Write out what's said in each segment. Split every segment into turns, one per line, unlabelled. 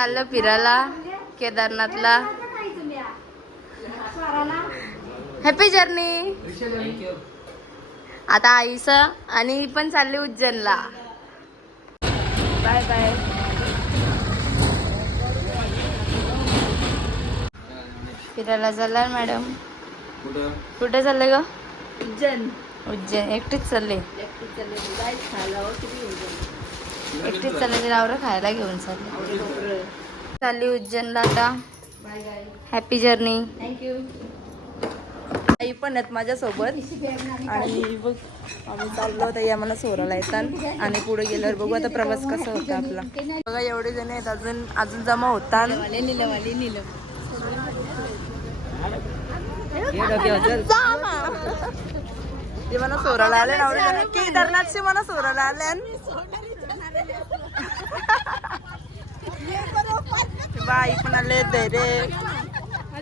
चाललो फिरायला केदारनाथला. हॅपी जर्नी आता आईचं आणि पण चालले उज्जैनला. बाय बाय फिरायला चालला मॅडम
कुठं
कुठे चालले ग? उज्जैन. उज्जैन. एकटीच चालले. एकटीच चालले. एकटीच ते आवरं खायला घेऊन चालली चालली उज्जैनला आता. हॅपी जर्नी
थँक्यू आई पण आहेत माझ्यासोबत. आणि बघ आम्ही चाललो होतो या मला सोराला येतात आणि पुढे गेल्यावर बघू आता प्रवास कसा होता आपला. बघा एवढे जण आहेत अजून अजून जमा होतात ते मला सोराला आले ना केदारनाथचे मला सोराला आल्यान बाई पण आले रे?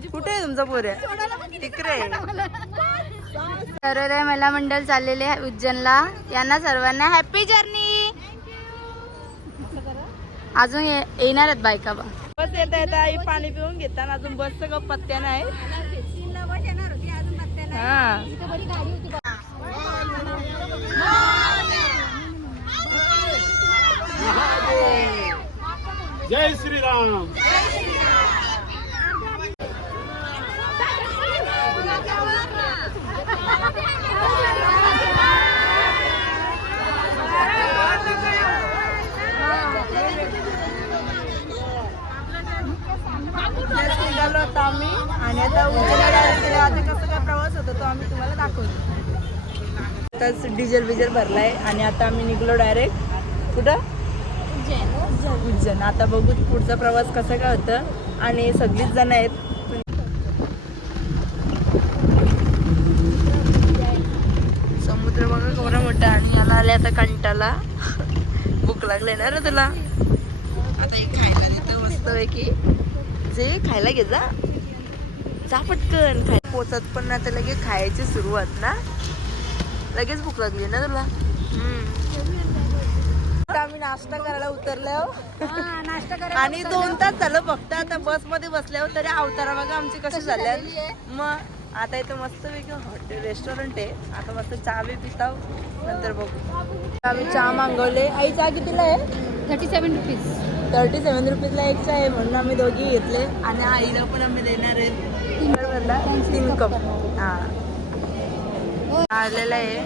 कुठे आहे तुमचा पोऱ्या तिकडे
सर्वोदय महिला मंडळ चाललेले आहे उज्जैनला. यांना सर्वांना हॅपी जर्नी अजून ये- येणार आहेत बायका बा.
बस येता येता आई पाणी पिऊन घेताना अजून बसचं का पत्त्या नाही. हा.
जय श्रीराम
Just निघालो आम्ही आणि आता उजेला डायरेक्ट गेलो. कसं काय प्रवास होतो तो आम्ही तुम्हाला दाखवतो आताच डिझेल बिझेल भरलाय आणि आता आम्ही निघलो डायरेक्ट कुठं उज्जैन. आता बघू पुढचा प्रवास कसा काय होतं. आणि सगळीच जण आहेत. समुद्र बघा केवढा मोठा आणि मला आले आता कंटाला. भूक लागले ना रे तुला. आता हे खायला देतं. मस्त पैकी. जे खायला घे जा. जा पटकन खाय. पोचत पण ना तर लगेच खायची सुरुवात ना. लगेच भूक लागली ना तुला. आम्ही नाश्ता करायला उतरलो आणि दोन तास झालं फक्त आता बसमध्ये बसल्यावर तरी अवतारा बघा आमची कशी झाल्या. मग आता इथं मस्त वेगळं हॉटेल रेस्टॉरंट आहे. आता मस्त चहा बी पिताव. नंतर बघू. आम्ही चहा मागवले. आई चहा कितीला आहे?
Thirty seven rupees
thirty seven रुपीजला एक चहा आहे म्हणून आम्ही दोघी घेतले. आणि आईला पण आम्ही देणार आहे. तीन कप हा. आलेला आहे.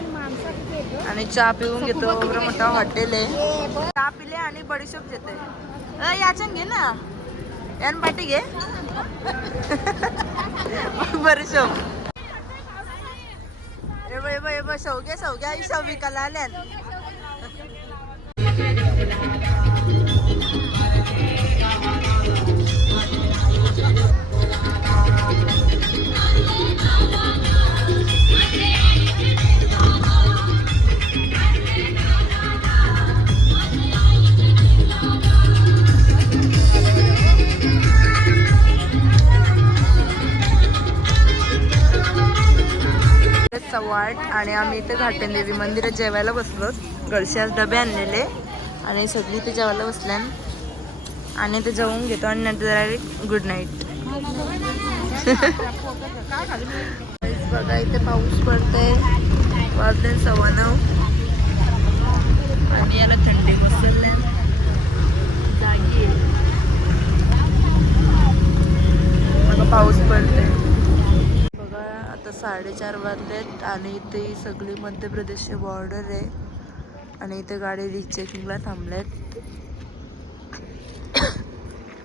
आणि चहा पिऊन घेतो. एवढं मोठा हॉटेल आहे. चहा पिले आणि बडीशोप घेते अ, याच्यान घे ना. यान पाठी घे. बडीशोप ए ए बा, ए बा, शेवगे शेवगे आई शेव विकायला आल्यान सव्वा आठ आणि आम्ही इथे घाटन देवी मंदिरात जेवायला बसलो. गळशास आज डबे आणलेले. आणि सगळी इथे जेवायला बसल्यान आणि ते जेवून घेतो आणि नंतर डायरेक्ट गुड नाईट बघा इथे पाऊस पडतोय. वाजले सव्वा नऊ. आणि याला थंडी बसले जागी पाऊस पडतोय. साडेचार वाजलेत आणि इथे ही सगळी मध्य प्रदेशची बॉर्डर आहे. आणि इथे गाडी रिचेकिंगला थांबल्यात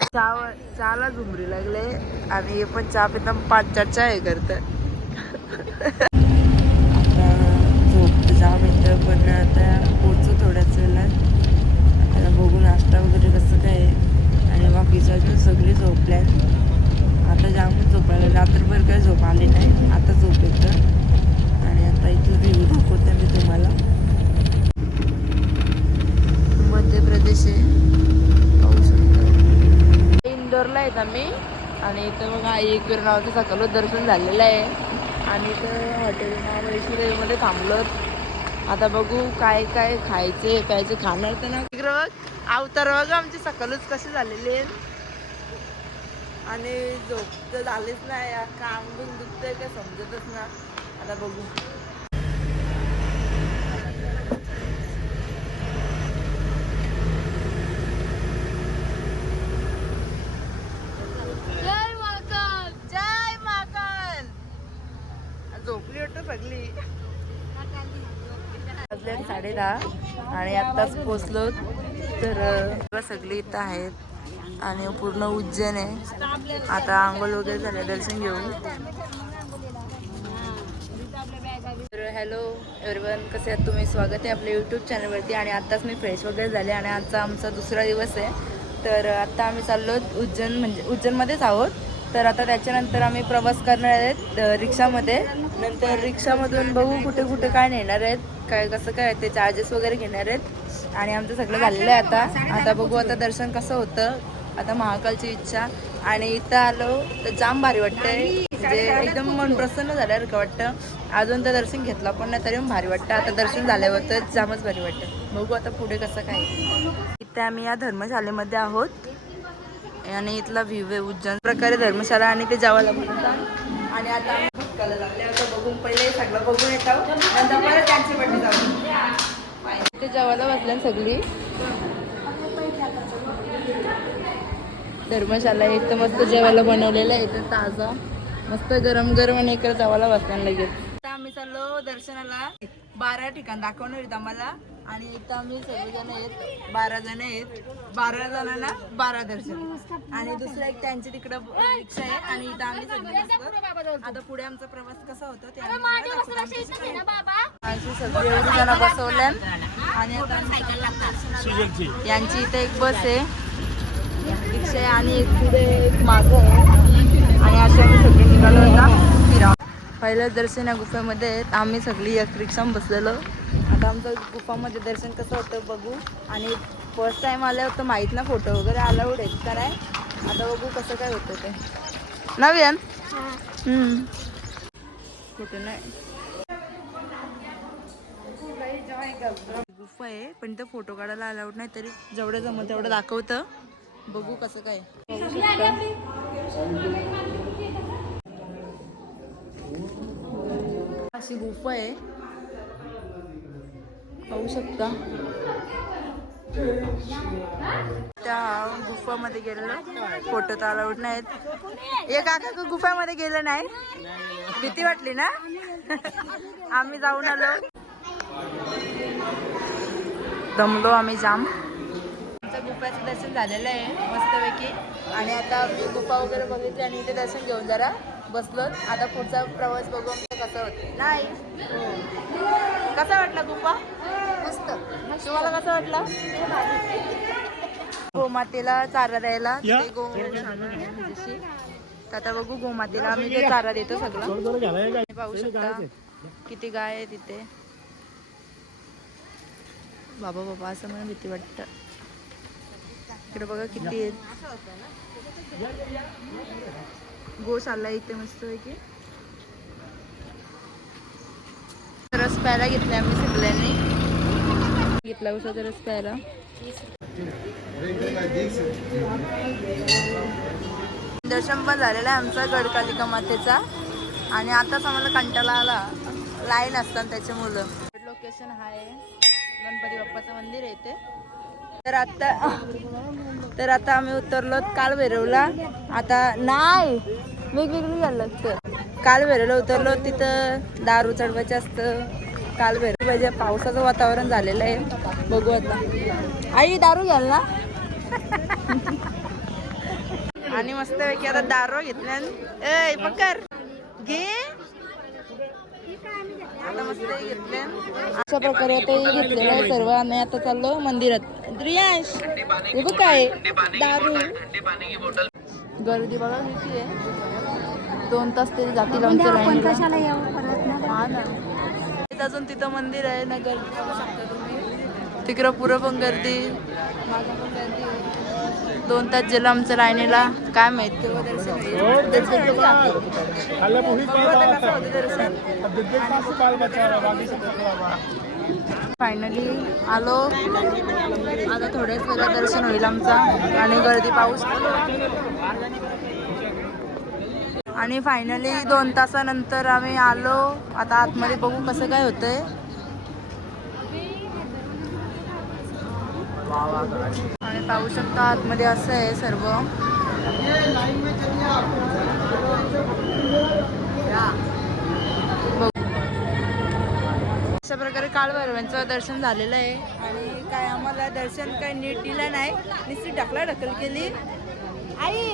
चहा चहाला झुमरी लागले. आणि हे पण चहा पिता पाच चार चहा हे करतात झोप जाम येतं पण आता पोचू थोड्याच वेळात. आता बघू नाश्ता वगैरे कसं काय आहे. आणि बाकीच्या अजून सगळी झोपल्यात. आता जाऊन झोपायला रात्रभर काय झोप आली नाही. आता झोप येतं. आणि आता इथून व्ह्यू दाखवते मी तुम्हाला. मध्य प्रदेश आहे पाहू शकता. इंदोरला आहेत आम्ही आणि इथं बघा आई एकवीर नावाचं सकाळ दर्शन झालेलं आहे. आणि इथं हॉटेल महाबळेश्वरमध्ये थांबलो आता बघू काय काय खायचे प्यायचे खाणार तर ना बघ अवतार बघ आमची सकाळच कशी झालेली आहे. आणि झोप तर झालीच नाही या काम बिन दुखतंय काय समजतच ना. आता बघू.
जय
जय झोपली वाटतं सगळी. साडे दहा आणि आत्ताच पोचलो तर सगळी इथं आहेत. आणि पूर्ण उज्जैन आहे. आता आंघोळ वगैरे झालं दर्शन घेऊ. तर हॅलो एव्हरीवन कसे आहात तुम्ही? स्वागत आहे आपल्या यूट्यूब चॅनलवरती आणि आत्ताच मी फ्रेश वगैरे झाले आणि आजचा आमचा दुसरा दिवस आहे. तर आत्ता आम्ही चाललो उज्जैन म्हणजे उज्जैनमध्येच आहोत. तर आता त्याच्यानंतर आम्ही प्रवास करणार आहेत रिक्षामध्ये. नंतर रिक्षामधून बघू कुठे कुठे काय नेणार आहेत काय कसं काय ते चार्जेस वगैरे घेणार आहेत. आणि आमचं सगळं झालेलं आहे आता. आता बघू आता दर्शन कसं होतं. आता महाकालची इच्छा. आणि इथं आलो तर जाम भारी वाटतंय. म्हणजे एकदम मन प्रसन्न झाल्यासारखं वाटतं. अजून तर दर्शन घेतलं पण नाही तरी भारी वाटतं. आता दर्शन झाल्यावर तर जामच भारी वाटतं. बघू आता पुढे कसं काय. इथे आम्ही या धर्मशालेमध्ये आहोत. आणि इथला व्ह्यू आहे उज्जैन. प्रकारे धर्मशाला आणि ते जावं म्हणतात आणि आता लागले. होतं बघून पहिले सगळं बघून येतो. नंतर परत त्यांची वाटी जाऊ ते जेवायला बसल्या सगळी. धर्मशाला एक तर मस्त जेवायला बनवलेलं आहे तर ताजा. मस्त गरम गरम आणि इकडे जेवायला बसल्या लगेच. आम्ही चाललो दर्शनाला. बारा ठिकाण दाखवणार आम्हाला. आणि इथं आम्ही सगळेजण आहेत बारा जण आहेत. बारा जणांना बारा दर्शन. आणि दुसरं एक त्यांची तिकडं रिक्षा आहे आणि इथं आम्ही सगळे आता पुढे आमचा प्रवास कसा होतो ते सगळी- अशी जण बसवल्या. आणि आता यांची इथे एक बस आहे. रिक्षा आहे आणि एक पुढे एक मागं आहे. आणि असे आम्ही सगळे निघालो होता पहिलं दर्शन या गुफेमध्ये आहेत. आम्ही सगळी एक रिक्षा बसलेलो. आता आमचं गुफामध्ये दर्शन कसं होतं बघू. आणि फर्स्ट टाइम आलं होतं माहीत ना फोटो वगैरे अलाउड आहेत का नाही? आता बघू कसं काय होतं ते. नवीन फोटो नाही गुफा आहे पण ते फोटो काढायला अलाउड नाही तरी जेवढं जमत तेवढं दाखवतं. बघू कसं काय. अशी गुफा आहे. पाहू शकता. त्या गुफामध्ये गेलेलो. फोटो तर अलाउड नाहीत. एक काका का गुफामध्ये गेलं नाही? भीती वाटली ना? आम्ही जाऊन आलो. दमलो आम्ही जाम. आमचं गुफाचं दर्शन झालेलं आहे मस्तपैकी. आणि आता आम्ही गुफा वगैरे बघितली आणि इथे दर्शन घेऊन जरा बसलो आता पुढचा प्रवास बघू आमचा कसा होतो. नाही. कसा वाटला गुफा? मस्त. तुम्हाला कसा वाटला? गोमातेला चारा द्यायला. आता बघू गोमातेला आम्ही ते चारा देतो सगळं. पाहू शकता किती गाय आहे तिथे. बाबा बाबा असं मला भीती वाटतं. इकडे बघा किती आहेत. गोशाला इथे मस्त आहे की रस प्यायला घेतला आम्ही सगळ्यांनी. घेतला उसाचा रस प्यायला. दर्शन पण झालेलं आहे आमचा गडकालिका मातेचा. आणि आताच आम्हाला कंटाळा आला. लाईन असतात त्याचे मुलं लोकेशन आहे गणपती बाप्पाचं मंदिर आहे इथे. तर आता तर आता आम्ही उतरलो काल भैरवला आता नाही वेगवेगळी झालं लागतं काल भैरवला उतरलो तिथं दारू चढवायचं असतं. काल भैरव पाहिजे म्हणजे पावसाचं वातावरण झालेलं आहे. बघू आता. आई दारू घ्याल ना? आणि मस्तपैकी आता दारू घेतल्या ए पकर घे. अशा प्रकारे आता हे घेतलेलं आहे सर्व. आणि आता चाललो मंदिरात. रियांश हे बघ काय? दारू. गर्दी बघा किती आहे. दोन तास तरी जातील आमच्या. हा अजून तिथं मंदिर आहे ना गर्दी बघू शकता तुम्ही तिकडं पुरं पण गर्दी. मागं पण गर्दी. दोन तास गेलं आमच्या लाईनीला काय माहीत. केव्हा दर्शन फायनली आलो. आता थोड्याच वेळा दर्शन होईल आमचा आणि गर्दी पाऊस. आणि फायनली दोन तासानंतर आम्ही आलो. आता आतमध्ये बघू कसं काय होतंय. आणि पाहू शकता आतमध्ये असं आहे सर्व. अशा प्रकारे काल भैरवांचं दर्शन झालेलं आहे. आणि काय आम्हाला दर्शन काय नीट दिलं नाही. नुसती ढकला ढकल केली. आई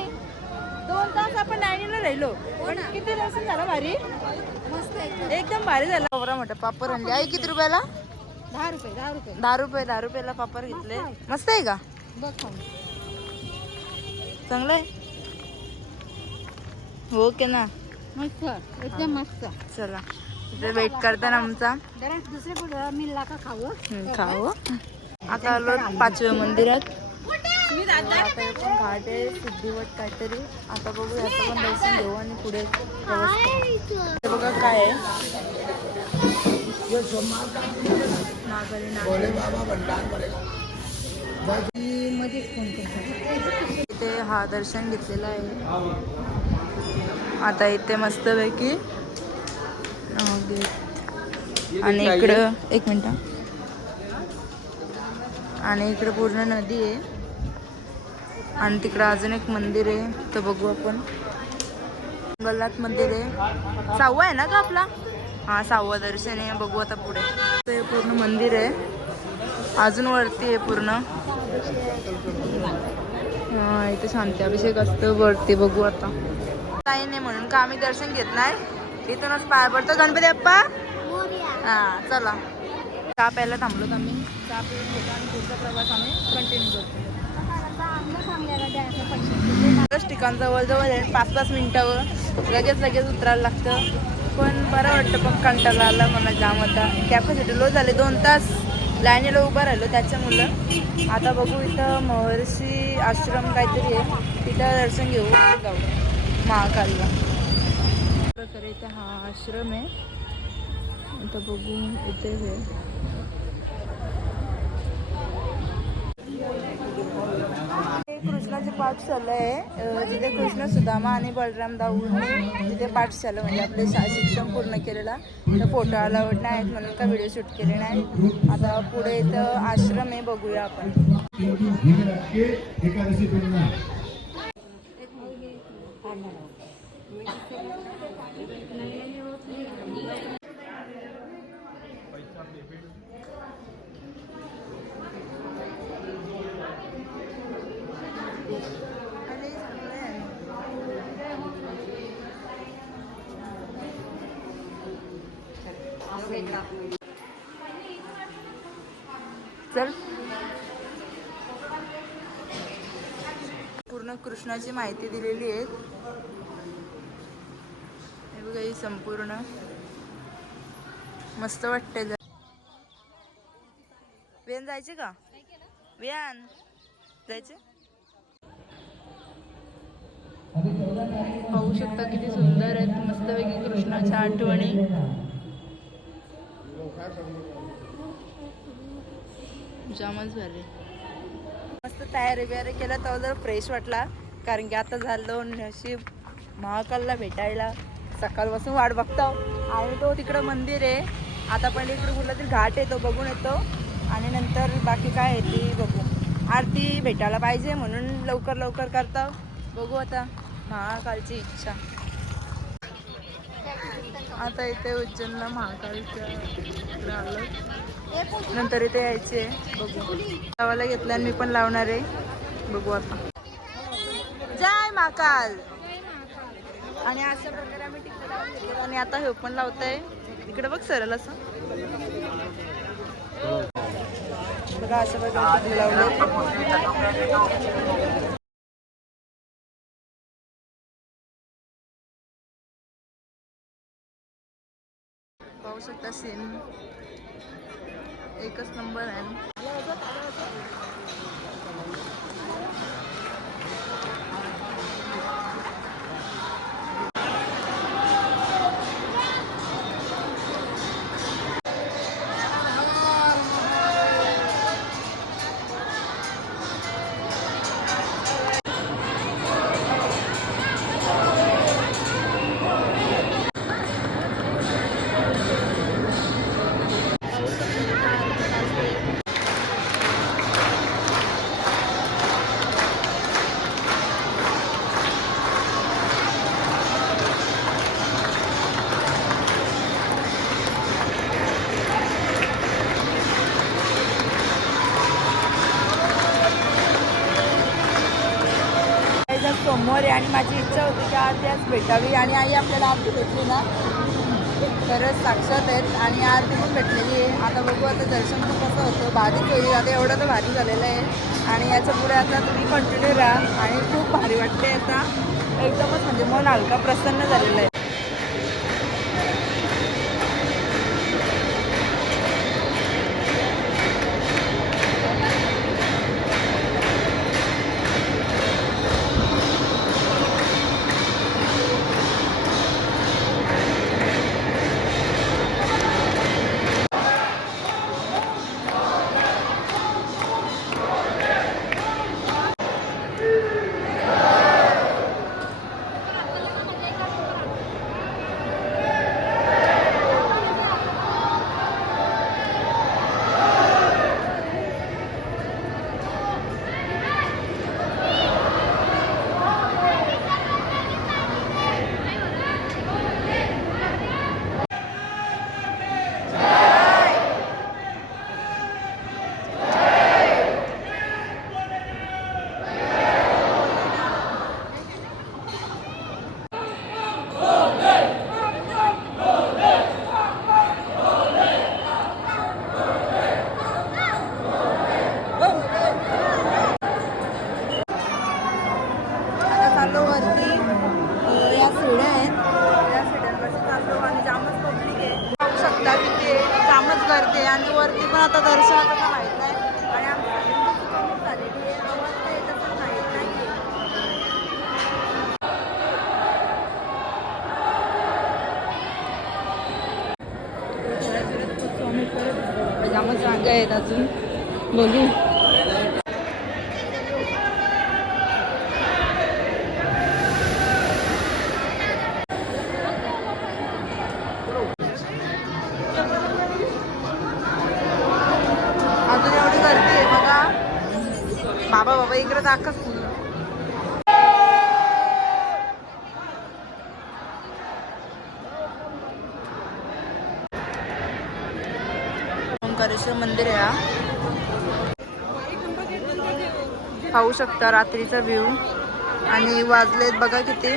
दोन तास आपण लाईनीला राहिलो. पण किती दर्शन झालं भारी?
मस्त
एकदम. भारी झालं. मोठा पापड आणले आई किती रुपयाला?
दहा रुपये दहा रुपये.
दहा रुपये दहा रुपयाला पापड घेतले. मस्त आहे का?
बघ
चांगलं आहे? हो के ना?
मस्त एकदम मस्त.
चला इथे वेट करताना आमचा.
दुसरे का खाऊ.
हम्म, खाऊ. आता आलो पाचव्या मंदिरात. आता हे पण घाट आहे सिद्धिवट काहीतरी. आता बघू याचं पण दर्शन घेऊ आणि पुढे ये सोमवार का बघा काय आहे माघारी
मध्येच फोन करतो
इथे हा दर्शन घेतलेला आहे. आता इथे मस्तपैकी अं, गे- आणि इकडं एक मिनिट. आणि इकडं पूर्ण नदी आहे. आणि तिकडं अजून एक मंदिर आहे तर बघू आपण. गल्लात मंदिर आहे. सहावा आहे ना का आपला? हा सहावा दर्शन आहे बघू आता पुढे. ते पूर्ण मंदिर आहे. अजून वरती आहे पूर्ण. हा इथे शांती अभिषेक असतो वरती बघू आता. काही नाही म्हणून का आम्ही दर्शन घेत नाही. इथूनच पाय पडतो. गणपती बाप्पा? हा चला. चहा प्यायला थांबलो आम्ही. चहा पिऊन आणि पुढचा प्रवास आम्ही कंटिन्यू करतो. ठिकाण जवळजवळ आहे. पाच पाच मिनिटावर. लगेच लगेच उतरायला लागतं. पण बरं वाटतं पण कंटाळा आला मला जाम होता कॅपॅसिटी लो झाले. दोन तास लाईनीला उभं राहिलो त्याच्यामुळं. आता बघू इथं महर्षी आश्रम काहीतरी आहे. तिथं दर्शन घेऊ जाऊ. महाकालला. प्रकारे हा आश्रम आहे. आता बघू इथे हे हे कृष्णाचे पाठशाला आहे जिथे कृष्ण सुदामा आणि बलराम दाऊने तिथे पाठशाला म्हणजे आपले शा शिक्षण पूर्ण केलेला तर फोटो अलाउड नाही आहेत म्हणून का व्हिडिओ शूट केले नाही. आता पुढे इथं आश्रम आहे बघूया आपण
एकादशी पूर्ण
चल. पूर्ण कृष्णाची माहिती दिलेली आहे. हे बघा ही संपूर्ण. मस्त वाटते जर. वेन जायचे का? वियान जायचे? पाहू शकता किती सुंदर आहेत मस्तपैकी कृष्णाच्या आठवणी. जामच झाले मस्त तयारी बियारी केला तर जर फ्रेश वाटला. कारण की आता झालं नशीब. महाकालला भेटायला. सकाळपासून वाट बघतो. आणि तो तिकडं मंदिर आहे. आता पण इकडे कुठला तरी घाट येतो बघून येतो. आणि नंतर बाकी काय आहे ती बघू. आरती भेटायला पाहिजे म्हणून लवकर लवकर करतो. बघू आता. महाकालची इच्छा. आता इथे उज्जैनला महाकाळीच्या आलो. नंतर इथे यायचे. बघू लावायला घेतलं आणि मी पण लावणार आहे. बघू आता. जय महाकाल. आणि अशा प्रकारे आम्ही टिकट आणि आता हे पण लावतंय. इकडे बघ सरळ असं. बघा अशा प्रकारे लावलं. शकता सीन एकच नंबर आहे आहे आणि माझी इच्छा होती की आज आज भेटावी. आणि आई आपल्याला आरती भेटली ना खरंच साक्षात आहेत. आणि आरती पण भेटलेली आहे. आता बघू आता दर्शन पण कसं होतं. भारी होईल. आता एवढं तर भारी झालेलं आहे. आणि याच्यापुढे आता तुम्ही कंटिन्यू राहा. आणि खूप भारी वाटते आता. एकदमच म्हणजे मन हलका प्रसन्न झालेलं आहे. आहेत अजून. बघू अजून एवढी गर्दी आहे बघा बाबा बाबा इकडे दाखच फुल ओंकारेश्वर मंदिर आहे हा. पाहू शकता रात्रीचा व्ह्यू आणि वाजलेत बघा किती.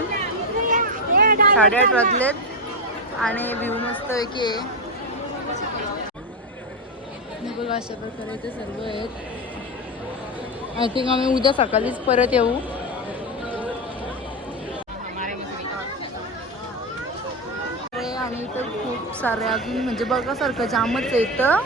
साडेआठ वाजलेत. आणि व्ह्यू मस्त आहे. की अशा प्रकारे ते सर्व आहेत. आय थिंक आम्ही उद्या सकाळीच परत येऊ अरे, आणि इथं खूप सारे अजून म्हणजे बघासारखं जामच आहे इथं.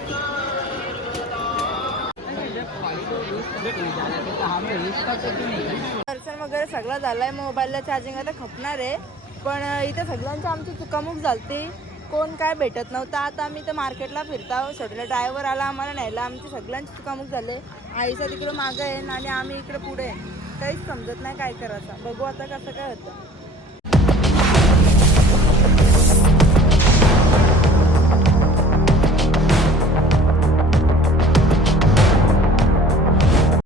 दर्शन वगैरे सगळं झालंय. मोबाईलला चार्जिंग आता खपणार आहे. पण इथे सगळ्यांची आमची चुकामुक झालती. कोण काय भेटत नव्हतं. आता आम्ही तर मार्केटला फिरता शेवटला ड्रायव्हर आला आम्हाला न्यायला. आमची सगळ्यांची चुकामुक झाले. आईचा तिकडं मागं आहे आणि आम्ही इकडे पुढे काहीच समजत नाही काय करायचं. बघू आता कसं काय होतं.